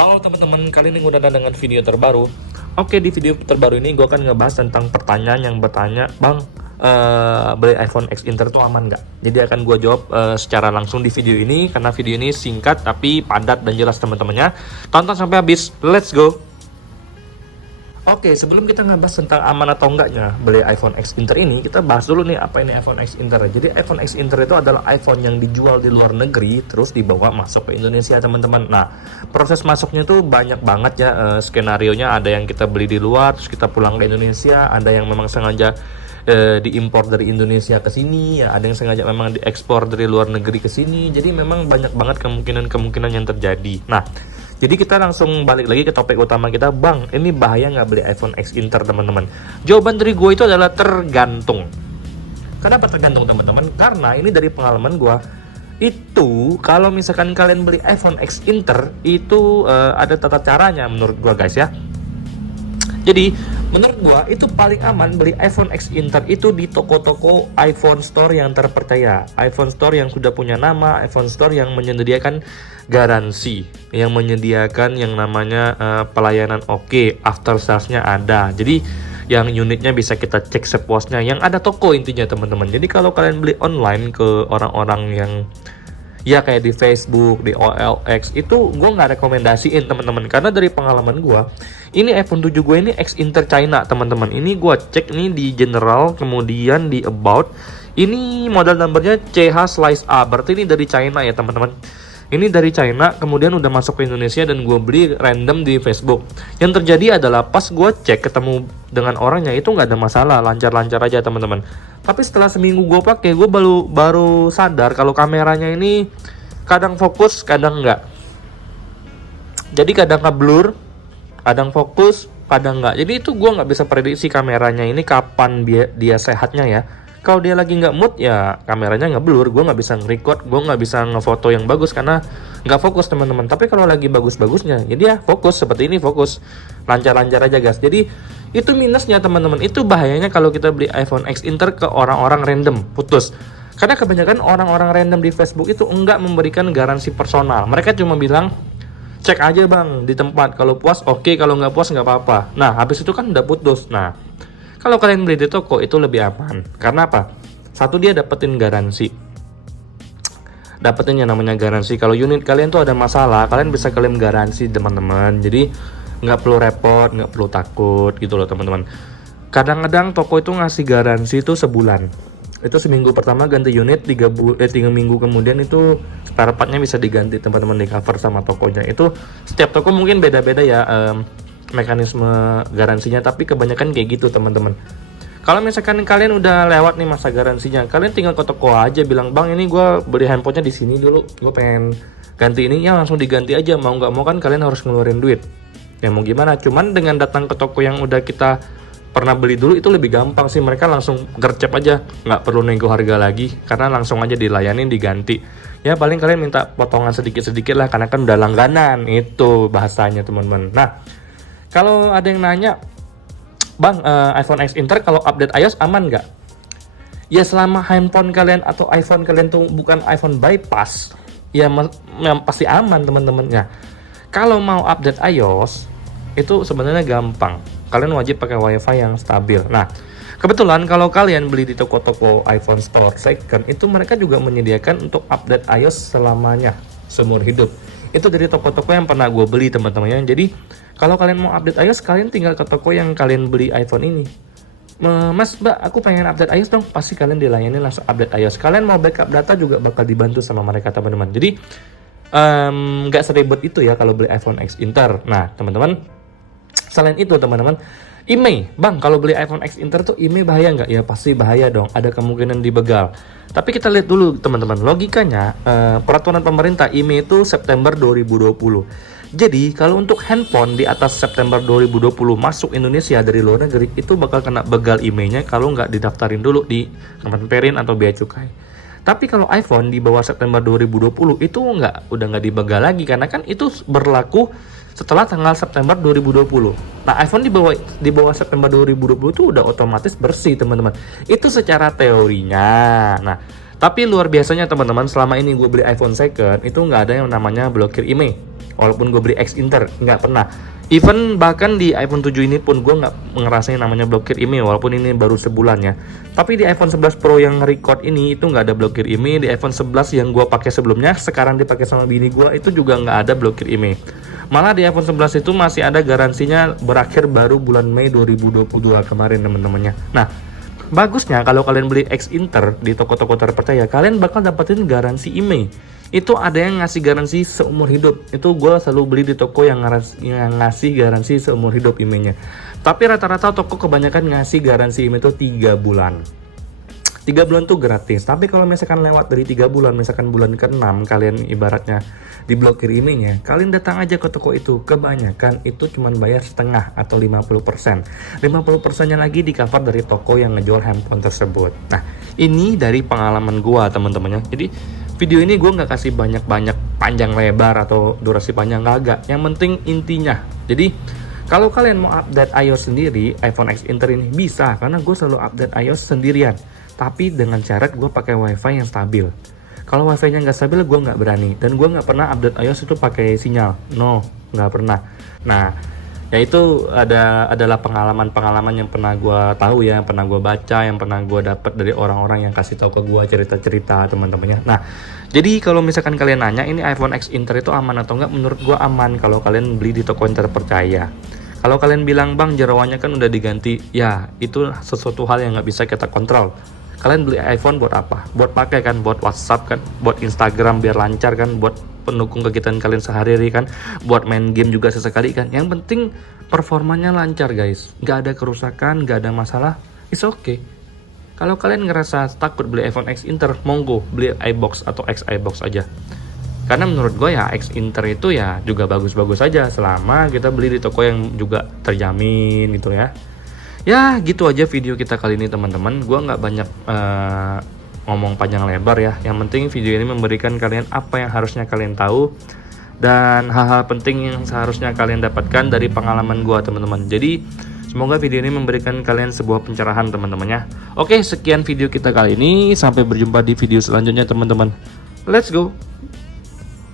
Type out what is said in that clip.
Halo teman-teman, kali ini gue datang dengan video terbaru. Oke, di video terbaru ini gue akan ngebahas tentang pertanyaan yang bertanya, Bang, beli iPhone X Inter itu aman nggak? Jadi akan gue jawab secara langsung di video ini, karena video ini singkat tapi padat dan jelas teman-temannya. Tonton sampai habis, let's go! Oke, sebelum kita ngebahas tentang aman atau enggaknya beli iPhone X Inter ini, kita bahas dulu nih apa ini iPhone X Inter. Jadi iPhone X Inter itu adalah iPhone yang dijual di luar negeri terus dibawa masuk ke Indonesia, teman-teman. Nah, proses masuknya tuh banyak banget ya, skenarionya. Ada yang kita beli di luar terus kita pulang ke Indonesia, ada yang memang sengaja diimpor dari Indonesia ke sini, ya ada yang sengaja memang diekspor dari luar negeri ke sini. Jadi memang banyak banget kemungkinan yang terjadi. Nah, jadi kita langsung balik lagi ke topik utama kita, Bang, ini bahaya nggak beli iPhone X Inter, teman-teman? Jawaban dari gue itu adalah tergantung. Kenapa tergantung, teman-teman? Karena ini dari pengalaman gue, itu kalau misalkan kalian beli iPhone X Inter, itu ada tata caranya menurut gue, guys ya. Jadi menurut gua itu paling aman beli iPhone X Inter itu di toko-toko iPhone Store yang terpercaya, iPhone Store yang sudah punya nama, iPhone Store yang menyediakan garansi, yang menyediakan yang namanya pelayanan oke, after sales-nya ada. Jadi yang unitnya bisa kita cek sepuasnya, yang ada toko intinya, teman-teman. Jadi kalau kalian beli online ke orang-orang yang ya kayak di Facebook, di OLX, itu gue nggak rekomendasiin, teman-teman, karena dari pengalaman gue, ini iPhone 7 gue ini X Inter China, teman-teman. Ini gue cek nih di general, kemudian di about, ini model numbernya CH/A, berarti ini dari China ya, teman-teman. Ini dari China, kemudian udah masuk ke Indonesia dan gue beli random di Facebook. Yang terjadi adalah pas gue cek ketemu dengan orangnya itu nggak ada masalah, lancar-lancar aja, teman-teman. Tapi setelah seminggu gue pakai, gue baru sadar kalau kameranya ini kadang fokus, kadang nggak. Jadi kadang ngeblur, kadang fokus, kadang nggak. Jadi itu gue nggak bisa prediksi kameranya ini kapan dia sehatnya ya. Kalau dia lagi nggak mood ya kameranya ngeblur, gue nggak bisa nge-record, gue nggak bisa ngefoto yang bagus karena nggak fokus, teman-teman. Tapi kalau lagi bagus-bagusnya, ya dia fokus seperti ini, fokus lancar-lancar aja, guys. Jadi itu minusnya, teman-teman. Itu bahayanya kalau kita beli iPhone X Inter ke orang-orang random, putus. Karena kebanyakan orang-orang random di Facebook itu enggak memberikan garansi personal. Mereka cuma bilang, cek aja, Bang, di tempat. Kalau puas oke, kalau nggak puas nggak apa-apa. Nah, habis itu kan udah putus. Nah, kalau kalian beli di toko itu lebih aman. Karena apa? Satu, dia dapetin garansi. Dapetin yang namanya garansi. Kalau unit kalian tuh ada masalah, kalian bisa klaim garansi, teman-teman. Jadi nggak perlu repot, nggak perlu takut gitu loh, teman-teman. Kadang-kadang toko itu ngasih garansi itu sebulan. Itu seminggu pertama ganti unit, 3 minggu kemudian itu spare partnya bisa diganti, teman-teman, di cover sama tokonya. Itu setiap toko mungkin beda-beda ya mekanisme garansinya, tapi kebanyakan kayak gitu, teman-teman. Kalau misalkan kalian udah lewat nih masa garansinya, kalian tinggal ke toko aja bilang, Bang, ini gue beli handphonenya di sini dulu, gue pengen ganti ini, ya langsung diganti aja. Mau nggak mau kan kalian harus ngeluarin duit. Ya mau gimana? Cuman dengan datang ke toko yang udah kita pernah beli dulu itu lebih gampang sih, mereka langsung gercep aja, nggak perlu nego harga lagi karena langsung aja dilayanin, diganti. Ya paling kalian minta potongan sedikit-sedikit lah karena kan udah langganan, itu bahasanya, teman-teman. Nah, kalau ada yang nanya, Bang, iPhone X Inter kalau update iOS aman nggak? Ya selama handphone kalian atau iPhone kalian tuh bukan iPhone bypass, ya pasti aman, teman-teman. Ya, kalau mau update iOS itu sebenarnya gampang. Kalian wajib pakai WiFi yang stabil. Nah, kebetulan kalau kalian beli di toko-toko iPhone Store second, itu mereka juga menyediakan untuk update iOS selamanya, seumur hidup. Itu dari toko-toko yang pernah gue beli, teman-teman. Jadi kalau kalian mau update iOS, kalian tinggal ke toko yang kalian beli iPhone ini. Mas, Mbak, aku pengen update iOS dong. Pasti kalian dilayani langsung update iOS. Kalian mau backup data juga bakal dibantu sama mereka, teman-teman. Jadi nggak seribet itu ya kalau beli iPhone X Inter. Nah, teman-teman, selain itu, teman-teman, IMEI, Bang, kalau beli iPhone X Inter tuh IMEI bahaya nggak? Ya pasti bahaya dong, ada kemungkinan dibegal. Tapi kita lihat dulu, teman-teman, logikanya peraturan pemerintah IMEI itu September 2020. Jadi kalau untuk handphone di atas September 2020 masuk Indonesia dari luar negeri, itu bakal kena begal IMEI-nya kalau nggak didaftarin dulu di Kemenperin atau Bea Cukai. Tapi kalau iPhone di bawah September 2020 itu udah nggak dibegal lagi, karena kan itu berlaku setelah tanggal September 2020. Nah, iPhone di bawah September 2020 itu udah otomatis bersih, teman-teman. Itu secara teorinya. Nah, tapi luar biasanya, teman-teman, selama ini gue beli iPhone second itu nggak ada yang namanya blokir IMEI. walaupun gue beli X Inter, nggak pernah. Even bahkan di iPhone 7 ini pun gue nggak ngerasain namanya blokir IMEI, walaupun ini baru sebulan ya. Tapi di iPhone 11 Pro yang record ini itu nggak ada blokir IMEI. Di iPhone 11 yang gue pakai sebelumnya, sekarang dipakai sama bini gue, itu juga nggak ada blokir IMEI. Malah di iPhone 11 itu masih ada garansinya berakhir baru bulan Mei 2022 kemarin teman-temannya. Nah, bagusnya kalau kalian beli X Inter di toko-toko terpercaya, kalian bakal dapetin garansi IMEI. Itu ada yang ngasih garansi seumur hidup. Itu gue selalu beli di toko yang ngasih garansi seumur hidup IMEI-nya. Tapi rata-rata toko kebanyakan ngasih garansi IMEI itu 3 bulan. 3 bulan tuh gratis. Tapi kalau misalkan lewat dari 3 bulan, misalkan bulan ke-6 kalian ibaratnya diblokir IMEI-nya, kalian datang aja ke toko itu. Kebanyakan itu cuma bayar setengah atau 50%. 50%-nya lagi di cover dari toko yang ngejual handphone tersebut. Nah, ini dari pengalaman gua teman-temannya. Jadi video ini gue nggak kasih banyak-banyak panjang lebar atau durasi panjang, nggak. Yang penting intinya. Jadi kalau kalian mau update iOS sendiri, iPhone X Inter ini bisa, karena gue selalu update iOS sendirian. Tapi dengan syarat gue pakai WiFi yang stabil. Kalau WiFi-nya nggak stabil, gue nggak berani. Dan gue nggak pernah update iOS itu pakai sinyal. No, nggak pernah. Nah, ya itu adalah pengalaman-pengalaman yang pernah gue tahu ya, yang pernah gue baca, yang pernah gue dapat dari orang-orang yang kasih tahu ke gue cerita-cerita teman-temannya. Nah, jadi kalau misalkan kalian nanya ini iPhone X Inter itu aman atau enggak, menurut gue aman kalau kalian beli di toko yang terpercaya. Kalau kalian bilang bang jeroannya kan udah diganti, ya itu sesuatu hal yang nggak bisa kita kontrol. Kalian beli iPhone buat apa? Buat pakai kan, buat WhatsApp kan, buat Instagram biar lancar kan, buat pendukung kegiatan kalian sehari-hari kan, buat main game juga sesekali kan. Yang penting performanya lancar guys, nggak ada kerusakan, nggak ada masalah, it's okay. Kalau kalian ngerasa takut beli iPhone X Inter, monggo beli iBox atau X iBox aja. Karena menurut gue ya X Inter itu ya juga bagus-bagus aja selama kita beli di toko yang juga terjamin gitu ya. Ya gitu aja video kita kali ini teman-teman. Gue nggak banyak ngomong panjang lebar ya. Yang penting video ini memberikan kalian apa yang harusnya kalian tahu dan hal-hal penting yang seharusnya kalian dapatkan dari pengalaman gue teman-teman. Jadi semoga video ini memberikan kalian sebuah pencerahan teman-temannya. Oke, sekian video kita kali ini. Sampai berjumpa di video selanjutnya teman-teman. Let's go.